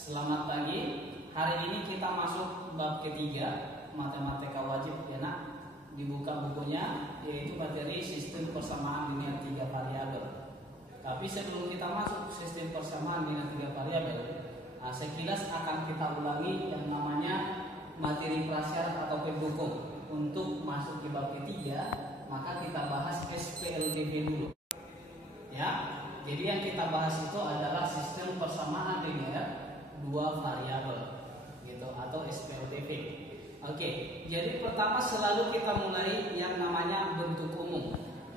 Selamat pagi. Hari ini kita masuk bab ketiga, matematika wajib ya nak. Dibuka bukunya, yaitu materi sistem persamaan linear 3 variabel. Tapi sebelum kita masuk sistem persamaan linear 3 variabel, sekilas akan kita ulangi yang namanya materi prasyarat atau pendukung. Untuk masuk ke bab ketiga, maka kita bahas SPLDB dulu. Ya. Jadi yang kita bahas itu adalah sistem persamaan linear 2 variabel gitu atau SPLDV. Oke, jadi pertama selalu kita mulai yang namanya bentuk umum.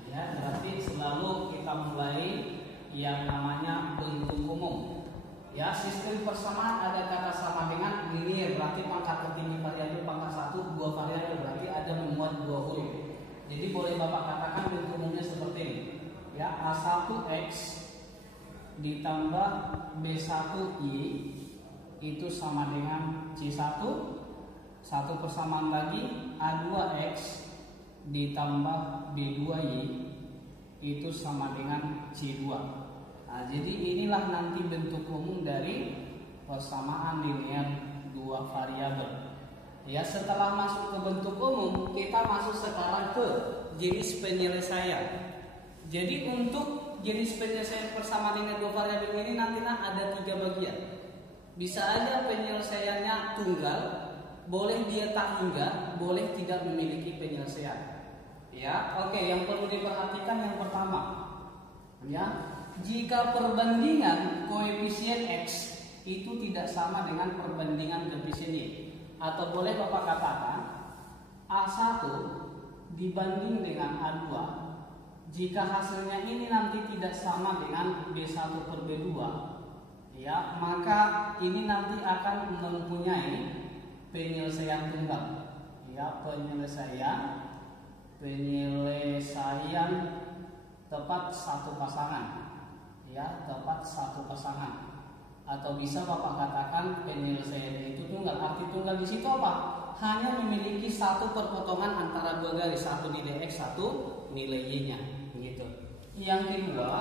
Ya, berarti selalu kita mulai yang namanya bentuk umum. Ya, sistem persamaan ada kata sama dengan linear, berarti pangkat tertinggi variabel pangkat 1, 2 variabel, berarti ada memuat 2 huruf. Jadi boleh Bapak katakan bentuk umumnya seperti ini. Ya, A1X ditambah B1Y itu sama dengan C1. Satu persamaan lagi, A2X ditambah B2Y itu sama dengan C2. Nah, jadi inilah nanti bentuk umum dari persamaan linear 2 variabel. Ya, setelah masuk ke bentuk umum, kita masuk sekarang ke jenis penyelesaian. Jadi untuk jenis penyelesaian persamaan linear 2 variabel ini nanti ada 3 bagian. Bisa aja penyelesaiannya tunggal, boleh dia tak hingga, boleh tidak memiliki penyelesaian. Ya, oke, yang perlu diperhatikan yang pertama, ya, jika perbandingan koefisien X itu tidak sama dengan perbandingan koefisien Y, atau boleh Bapak katakan A1 dibanding dengan A2, jika hasilnya ini nanti tidak sama dengan B1 per B2, ya, maka ini nanti akan mempunyai penyelesaian tunggal. Ya, penyelesaian tepat satu pasangan. Ya, tepat satu pasangan. Atau bisa Bapak katakan penyelesaiannya itu tunggal. Arti tunggal di situ apa? Hanya memiliki satu perpotongan antara dua garis, satu nilai X, satu nilai Y-nya. Gitu. Yang kedua,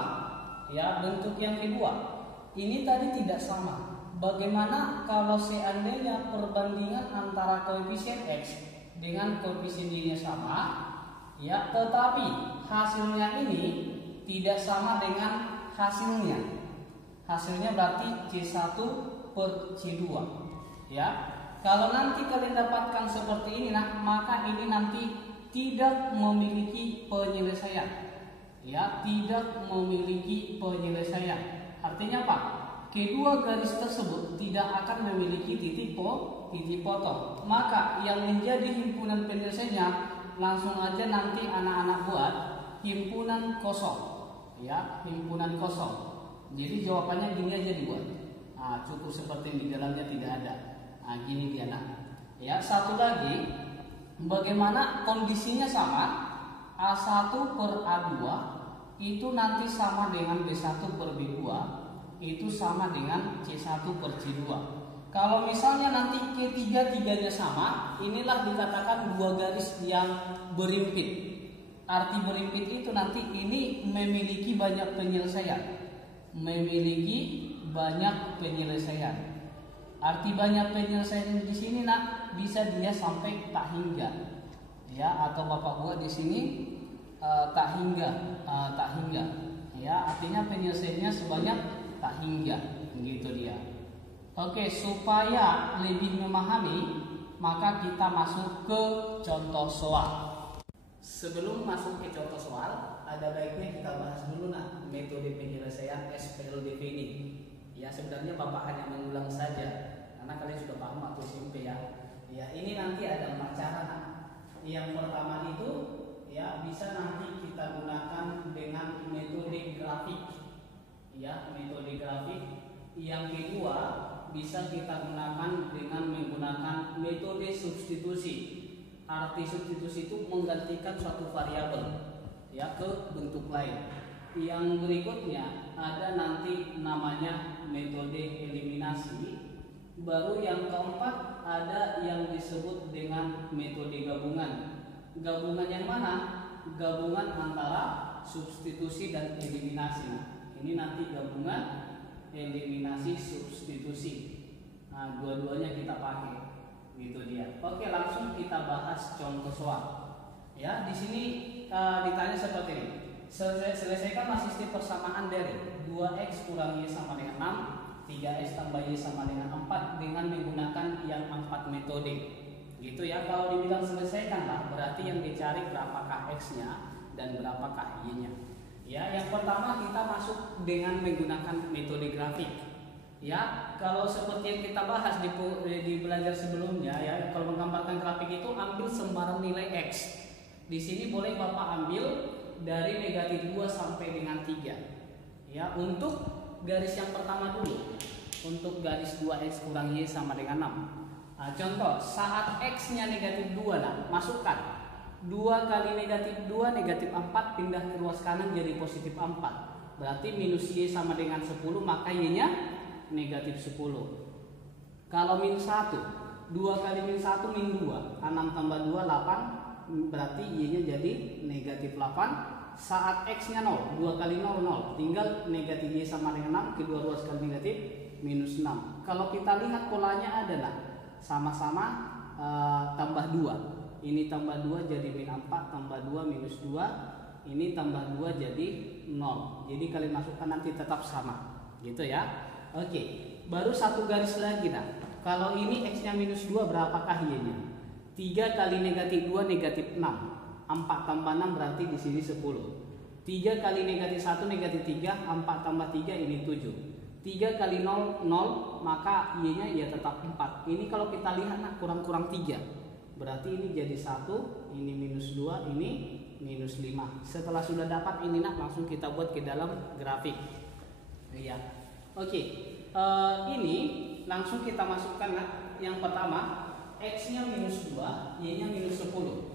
ya, bentuk yang kedua, ini tadi tidak sama. Bagaimana kalau seandainya perbandingan antara koefisien X dengan koefisien Y-nya sama, ya, tetapi hasilnya ini tidak sama dengan hasilnya. Hasilnya berarti C1 per C2. Ya, kalau nanti kalian dapatkan seperti ini, maka ini nanti tidak memiliki penyelesaian. Ya, tidak memiliki penyelesaian. Artinya apa? Kedua garis tersebut tidak akan memiliki titik potong. Maka yang menjadi himpunan penyelesaiannya langsung aja nanti anak-anak buat himpunan kosong. Ya, himpunan kosong. Jadi jawabannya gini aja dibuat. Nah, cukup seperti di dalamnya tidak ada. Nah, gini dia nak. Ya, satu lagi, bagaimana kondisinya sama? A1 per A2 itu nanti sama dengan B1 per B2 itu sama dengan C1 per C2. Kalau misalnya nanti ketiga-tiganya sama, inilah dikatakan dua garis yang berimpit. Arti berimpit itu nanti ini memiliki banyak penyelesaian. Memiliki banyak penyelesaian. Arti banyak penyelesaian di sini bisa dia sampai tak hingga. Ya, atau Bapak buat di sini tak hingga. Ya, artinya penyelesaiannya sebanyak tak hingga, begitu dia. Oke, supaya lebih memahami, maka kita masuk ke contoh soal. Sebelum masuk ke contoh soal, ada baiknya kita bahas dulu metode penyelesaian SPLDV ini. Ya, sebenarnya Bapak hanya mengulang saja, karena kalian sudah paham waktu SMP ya. Ya, ini nanti ada 4 cara. Yang pertama itu, ya, bisa nanti kita gunakan dengan metode grafik. Ya, metode grafik. Yang kedua, bisa kita gunakan dengan menggunakan metode substitusi. Arti substitusi itu menggantikan suatu variabel, ya, ke bentuk lain. Yang berikutnya ada nanti namanya metode eliminasi. Baru yang keempat ada yang disebut dengan metode gabungan. Gabungan yang mana? Gabungan antara substitusi dan eliminasi. Ini nanti gabungan eliminasi substitusi. Nah, dua-duanya kita pakai. Gitu dia. Oke, langsung kita bahas contoh soal. Ya, di sini ditanya seperti ini. Selesaikan sistem persamaan dari 2x kurang y sama dengan 6, 3x tambah y sama dengan 4 dengan menggunakan yang 4 metode. Gitu ya. Kalau dibilang selesaikan lah, berarti yang dicari berapakah x-nya dan berapakah y-nya. Ya, yang pertama kita masuk dengan menggunakan metode grafik. Ya, kalau seperti yang kita bahas di belajar sebelumnya ya, kalau menggambarkan grafik itu ambil sembarang nilai x. Di sini boleh Bapak ambil dari negatif 2 sampai dengan 3. Ya, untuk garis yang pertama dulu. Untuk garis 2x kurang y sama dengan 6. Nah, contoh, saat x-nya negatif 2 nah, masukkan 2 kali negatif 2 negatif 4 pindah ke ruas kanan jadi positif 4. Berarti minus y sama dengan 10, maka y-nya negatif 10. Kalau min 1, 2 kali min 1 min 2, 6 tambah 2 8. Berarti y-nya jadi negatif 8. Saat x-nya 0, 2 kali 0 0, tinggal negatif y sama dengan 6, kedua ruas kali negatif minus 6. Kalau kita lihat polanya ada nah, sama-sama tambah 2. Ini tambah 2 jadi min 4, tambah 2 minus 2. Ini tambah 2 jadi 0. Jadi kalian masukkan nanti tetap sama. Gitu ya. Oke, baru satu garis lagi nah. Kalau ini x-nya minus 2, berapakah y-nya? 3 kali negatif 2 negatif 6. 4 tambah 6 berarti di sini 10. 3 kali negatif 1 negatif 3, 4 tambah 3 ini 7. 3 kali 0 0, maka y-nya ya tetap 4. Ini kalau kita lihat nah, kurang-kurang 3. Berarti ini jadi 1, ini minus 2, ini minus 5. Setelah sudah dapat ini nah, langsung kita buat ke dalam grafik. Iya. Oke. Ini langsung kita masukkan nah. Yang pertama, x-nya minus 2, y-nya minus 10.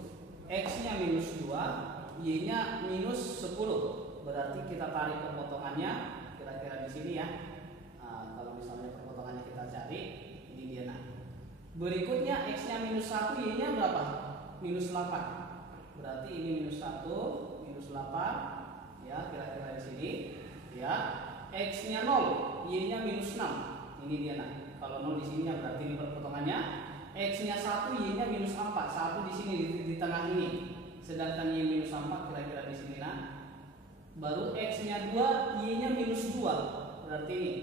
X-nya minus 2, y-nya minus 10. Berarti kita tarik perpotongannya kira-kira di sini ya. Kalau misalnya perpotongannya kita cari, ini dia nah. Berikutnya x-nya minus 1, y-nya berapa? Minus 8. Berarti ini minus 1, minus 8. Ya, kira-kira di sini. Ya. X-nya 0, y-nya minus 6. Ini dia nah. Kalau 0 di sini ya berarti ini perpotongannya. X-nya 1, y-nya minus 4. 1 di sini di tengah ini. Sedangkan y minus 4 kira-kira di sini nah. Baru x-nya 2, y-nya minus 2. Berarti ini.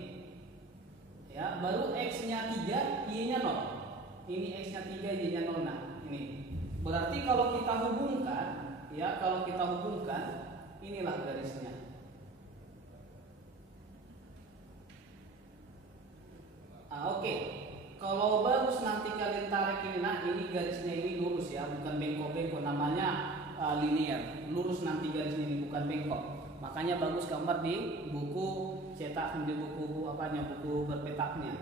Ya, baru x-nya 3, y-nya 0. Ini x-nya 3, y-nya 0 nah. Ini. Berarti kalau kita hubungkan, ya, kalau kita hubungkan inilah garisnya. Oke. Kalau bagus nanti kalian tarik ini nah, ini garisnya ini lurus ya, bukan bengkok-bengkok, namanya linear. Lurus nanti garisnya ini, bukan bengkok. Makanya bagus gambar di buku cetak, di buku buku berpetaknya.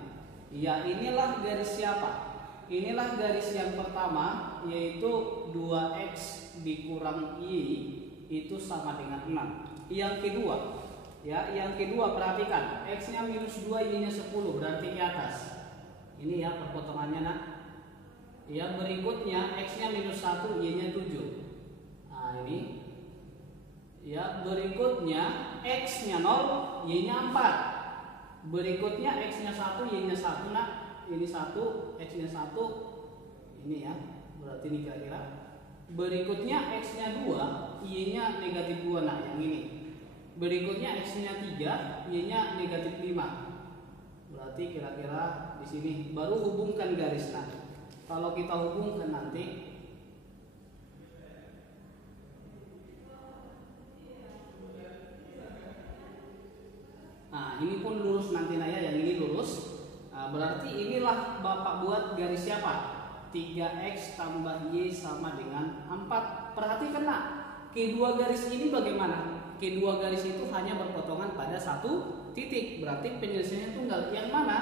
Ya, inilah garis siapa? Inilah garis yang pertama, yaitu 2x dikurang y itu sama dengan 6. Yang kedua, ya, yang kedua perhatikan, x-nya minus 2, y-nya 10, berarti di atas. Ini ya perpotongannya nak. Yang berikutnya x-nya minus 1, y-nya 7. Nah, ini. Ya, berikutnya x-nya 0, y-nya 4. Berikutnya x-nya 1, y-nya 1 nak. Ini 1, x-nya 1. Ini ya. Berarti ini kira-kira. Berikutnya x-nya 2, y-nya negatif 2 nah, yang ini. Berikutnya x-nya 3, y-nya negatif 5. Berarti kira-kira di sini baru hubungkan garis nah. Kalau kita hubungkan nanti, nah ini pun lurus nanti nah ya, yang ini lurus. Nah, berarti inilah Bapak buat garis siapa? 3x tambah y sama dengan 4. Perhatikan nah, kedua garis ini bagaimana? Kedua garis itu hanya berpotongan pada satu titik. Berarti penyelesaiannya tunggal. Yang mana?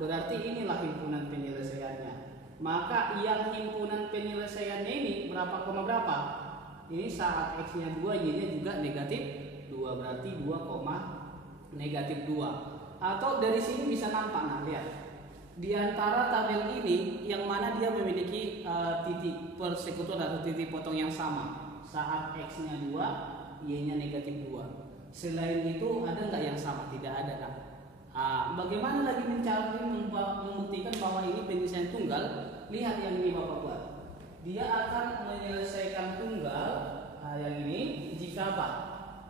Berarti inilah himpunan penyelesaiannya. Maka yang himpunan penyelesaiannya ini berapa koma berapa? Ini saat x-nya 2, y-nya juga negatif 2. Berarti 2, negatif 2. Atau dari sini bisa nampak nah, lihat. Di antara tabel ini yang mana dia memiliki titik persekutuan atau titik potong yang sama. Saat x-nya 2, y-nya negatif 2. Selain itu ada nggak yang sama? Tidak ada kan? Bagaimana lagi mencari membuktikan bahwa ini penyelesaian tunggal? Lihat yang ini Bapak buat. Dia akan menyelesaikan tunggal yang ini jika apa?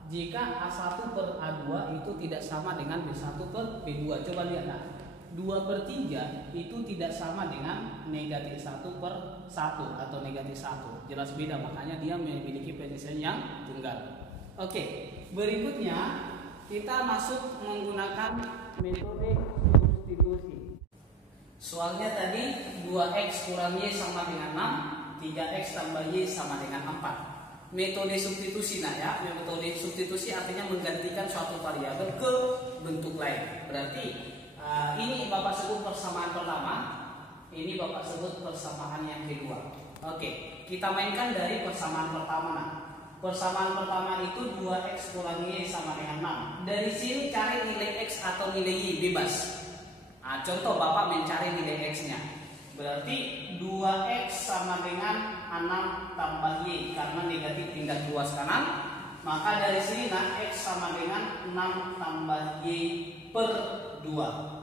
Jika A1 per A2 itu tidak sama dengan B1 per B2. Coba lihat nah. 2/3 itu tidak sama dengan negatif 1 per 1 atau negatif 1. Jelas beda, makanya dia memiliki penyelesaian yang tunggal. Oke, berikutnya kita masuk menggunakan metode substitusi. Soalnya tadi 2x kurang y sama dengan 6, 3x tambah y sama dengan 4. Metode substitusi ya. Metode substitusi artinya menggantikan suatu variabel ke bentuk lain. Berarti ini Bapak sebut persamaan pertama, ini Bapak sebut persamaan yang kedua. Oke, kita mainkan dari persamaan pertama nah. Persamaan pertama itu 2x kurang y sama dengan 6. Dari sini cari nilai x atau nilai y bebas. Contoh Bapak mencari nilai x-nya. Berarti 2x sama dengan 6 tambah y, karena negatif pindah ke luas kanan. Maka dari sini nah x sama dengan 6 tambah y per 2.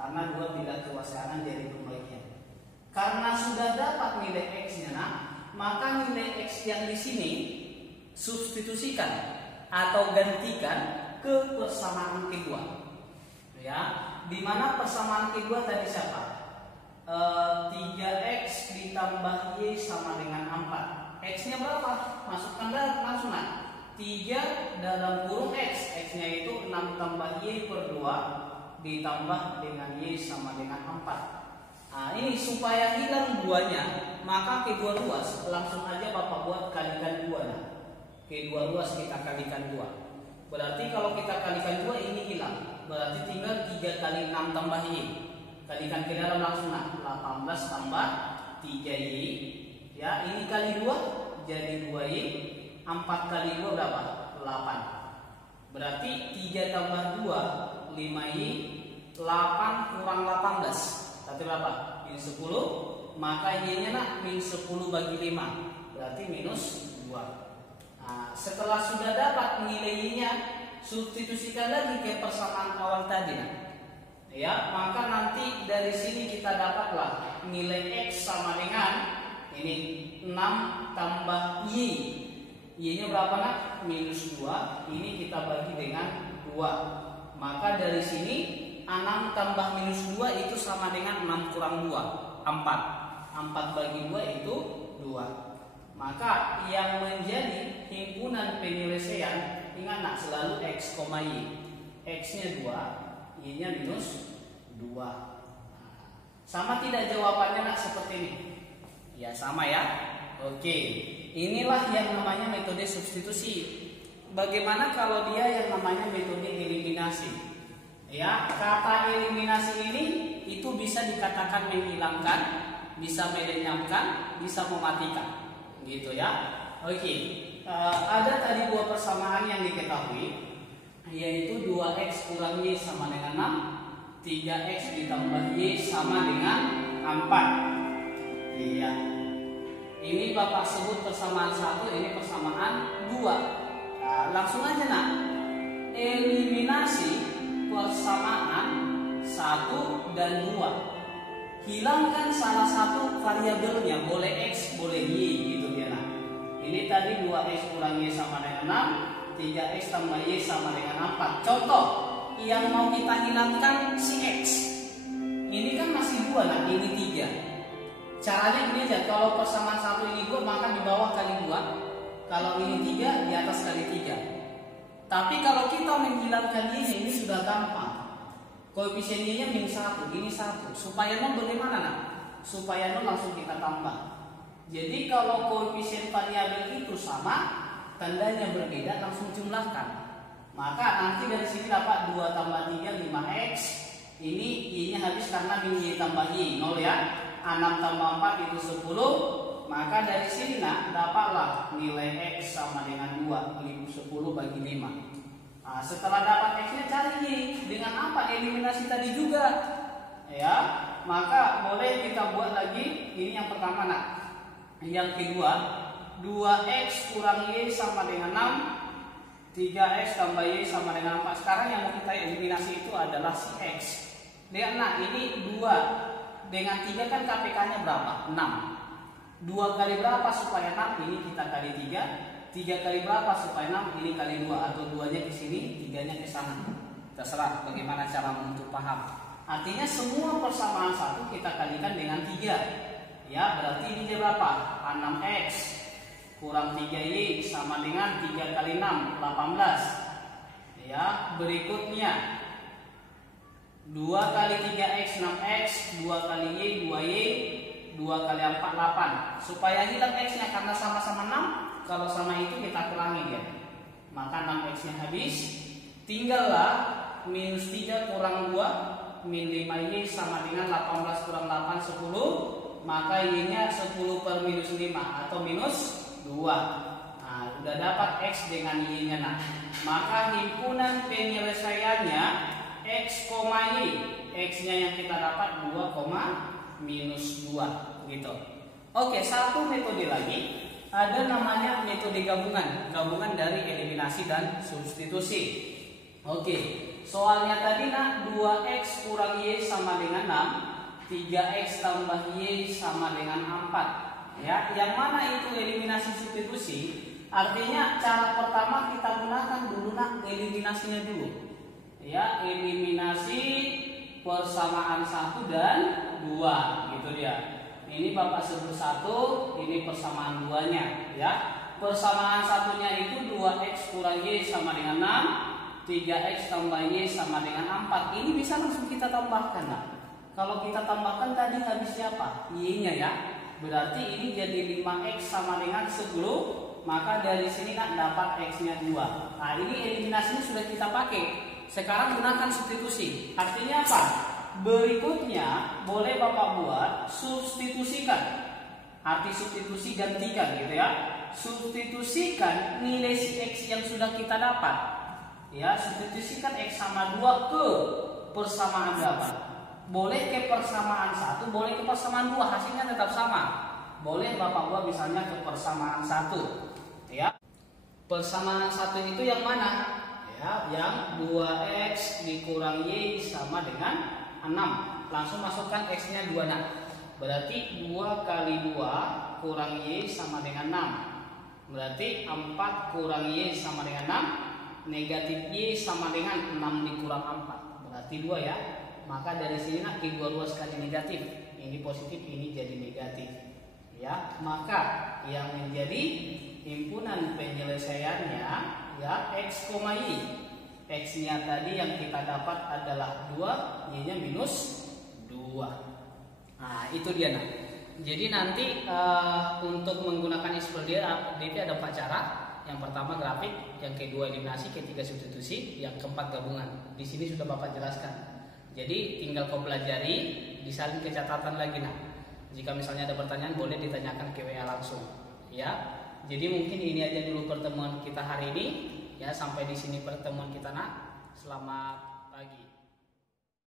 Karena 2 pindah ke luas kanan jadi pembagian. Karena sudah dapat nilai x-nya nah, maka nilai x yang di sini substitusikan atau gantikan ke persamaan kedua. Ya, di mana persamaan kedua tadi siapa? 3x ditambah y sama dengan 4. X-nya berapa? Masukkan langsung nah. 3 dalam kurung x. X-nya itu 6 tambah y per 2 ditambah dengan y sama dengan 4. Ini supaya hilang 2-nya, maka kedua luas langsung aja Bapak buat kalikan 2 nah. Kedua luas kita kalikan 2. Berarti kalau kita kalikan 2 ini hilang. Berarti tinggal 3 kali 6 tambah y. Kalikan ke dalam langsung nah. 18 tambah 3y. Ya, ini kali 2 jadi 2y. 4 kali 2 berapa? 8. Berarti 3 tambah 2 5y. 8 kurang 18. Berarti berapa? Minus 10. Maka y-nya nak minus 10 bagi 5. Berarti minus 2. Setelah sudah dapat nilai y-nya, substitusikan lagi ke persamaan awal tadi nah. Ya, maka nanti dari sini kita dapatlah nilai x sama dengan ini 6 tambah y. Y-nya berapa nak? Minus 2. Ini kita bagi dengan 2. Maka dari sini 6 tambah minus 2 itu sama dengan 6 kurang 2, 4. 4 bagi 2 itu 2. Maka yang menjadi himpunan penyelesaian, ingat nak selalu x, y. X-nya 2, y-nya minus 2. Sama tidak jawabannya nak seperti ini? Ya sama ya. Oke, inilah yang namanya metode substitusi. Bagaimana kalau dia yang namanya metode eliminasi? Ya, kata eliminasi ini itu bisa dikatakan menghilangkan, bisa melenyapkan, bisa mematikan. Gitu ya. Oke. Ada tadi dua persamaan yang diketahui, yaitu 2x kurang y sama dengan 6, 3x ditambah y sama dengan 4. Iya. Ini Bapak sebut persamaan 1, ini persamaan 2. Langsung aja nak. Eliminasi persamaan 1 dan 2. Hilangkan salah satu variabelnya, boleh x, boleh y gitu ya nah. Ini tadi 2x kurang y sama dengan 6, 3x tambah y sama dengan 4. Contoh, yang mau kita hilangkan si x. Ini kan masih 2 nah, ini 3. Caranya gini aja, kalau persamaan 1 ini 2, maka di bawah kali 2. Kalau ini 3, di atas kali 3. Tapi kalau kita menghilangkan ini sudah gampang. Koefisien y-nya min 1, ini 1. Supaya 0 bagaimana nak? Supaya 0 langsung kita tambah. Jadi kalau koefisien variabel itu sama, tandanya berbeda, langsung jumlahkan. Maka nanti dari sini dapat 2 tambah 3, 5x. Ini y-nya habis karena min y tambah y, 0 ya. 6 tambah 4 itu 10. Maka dari sini nak dapatlah nilai x sama dengan 2, 10 bagi 5. Setelah dapat x-nya cari y dengan apa? Eliminasi tadi juga. Ya, maka boleh kita buat lagi. Ini yang pertama nak. Yang kedua, 2x kurang y sama dengan 6. 3x tambah y sama dengan 4. Sekarang yang mau kita eliminasi itu adalah si x. Lihat nah, ini 2 dengan 3 kan KPK-nya berapa? 6. 2 kali berapa supaya 6? Ini kita kali 3. 3 kali berapa supaya 6? Ini kali 2. Atau 2-nya ke sini, 3-nya ke sana. Terserah bagaimana cara untuk paham. Artinya semua persamaan 1 kita kalikan dengan 3. Ya, berarti ini dia berapa? 6x kurang 3y sama dengan 3 kali 6, 18. Ya, berikutnya 2 kali 3x, 6x, 2 kali y, 2y, 2 kali 4, 8. Supaya hilang x-nya karena sama-sama 6, kalau sama itu kita kurangi ya. Maka 6x-nya habis, tinggallah minus 3 kurang 2, min 5y sama dengan 18 kurang 8, 10. Maka y-nya 10 per minus 5 atau minus 2. Nah, udah dapat x dengan y-nya. Nah, maka himpunan penyelesaiannya x, y. X-nya yang kita dapat 2, minus 2 gitu. Oke, satu metode lagi. Ada namanya metode gabungan. Gabungan dari eliminasi dan substitusi. Oke, soalnya tadi nah 2x kurang y sama dengan 6. 3x tambah y sama dengan 4. Ya, yang mana itu eliminasi substitusi? Artinya cara pertama kita gunakan dulu nak eliminasinya dulu. Ya, eliminasi persamaan 1 dan 2 gitu dia. Ini Bapak sebut 1, ini persamaan 2-nya ya. Persamaan satunya itu 2x kurang y sama dengan 6, 3x tambah y sama dengan 4. Ini bisa langsung kita tambahkan nah. Kalau kita tambahkan tadi habisnya apa? Y-nya ya. Berarti ini jadi 5x sama dengan 10. Maka dari sini nak dapat x-nya 2. Nah, ini eliminasinya sudah kita pakai. Sekarang gunakan substitusi. Artinya apa? Berikutnya boleh Bapak buat substitusikan. Arti substitusi gantikan gitu ya. Substitusikan nilai si x yang sudah kita dapat. Ya, substitusikan x sama 2 ke persamaan berapa? Boleh ke persamaan 1, boleh ke persamaan 2, hasilnya tetap sama. Boleh Bapak buat misalnya ke persamaan 1. Ya. Persamaan 1 itu yang mana? Ya, yang 2x dikurang y sama dengan 6. Langsung masukkan x-nya 2 nah. Berarti 2 kali 2 kurang y sama dengan 6. Berarti 4 kurang y sama dengan 6. Negatif y sama dengan 6 dikurang 4. Berarti 2 ya. Maka dari sini nak dua sekali negatif. Ini positif, ini jadi negatif. Ya, maka yang menjadi himpunan penyelesaiannya ya x, y. X-nya tadi yang kita dapat adalah 2, y-nya minus 2. Nah, itu dia nah. Jadi nanti untuk menggunakan exploded ada 4 cara. Yang pertama grafik, yang kedua eliminasi, ketiga substitusi, yang keempat gabungan. Di sini sudah Bapak jelaskan. Jadi tinggal kau pelajari, disalin ke catatan lagi nah. Jika misalnya ada pertanyaan boleh ditanyakan ke WA langsung. Ya. Jadi mungkin ini aja dulu pertemuan kita hari ini. Ya, sampai di sini pertemuan kita nak. Selamat pagi.